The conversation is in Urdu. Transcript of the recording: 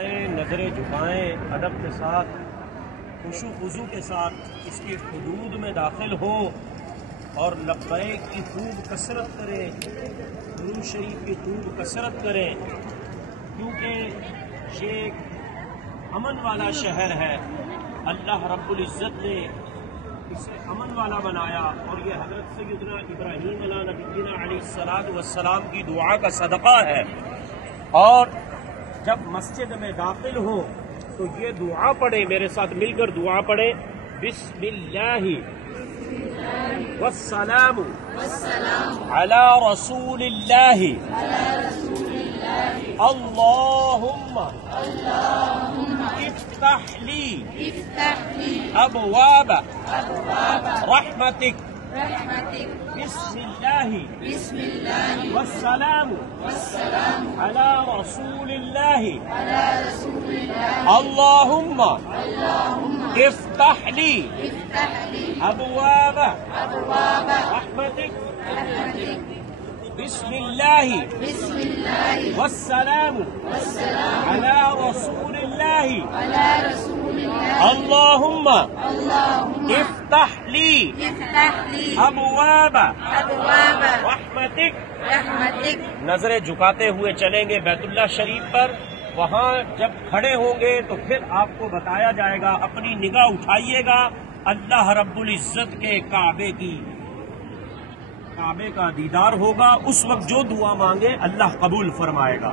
نظریں جھکائیں ادب کے ساتھ، خشوع و خضوع کے ساتھ اس کی حدود میں داخل ہوں اور لبیک کی خوب کثرت کریں، درود شریف کی خوب کثرت کریں، کیونکہ یہ ایک امن والا شہر ہے۔ اللہ رب العزت نے اسے امن والا بنایا اور یہ حضرت سیدنا ابراہیم علیہ نبینا علیہ السلام کی دعا کا صدقہ ہے۔ اور جب مسجد میں داخل ہو تو یہ دعا پڑھیں، میرے ساتھ مل کر دعا پڑھیں، بسم اللہ والسلام علی رسول اللہ اللہم افتح لی ابواب رحمتک بسم اللہ والسلام علی رسول اللہ اللہم افتح لی ابواب رحمتک بسم اللہ والسلام علی رسول اللہ اللہم افتح لی ابواب رحمتک۔ نظریں جھکاتے ہوئے چلیں گے بیت اللہ شریف پر، وہاں جب کھڑے ہوں گے تو پھر آپ کو بتایا جائے گا، اپنی نگاہ اٹھائیے گا، اللہ رب العزت کے کعبے کا دیدار ہوگا، اس وقت جو دعا مانگے اللہ قبول فرمائے گا۔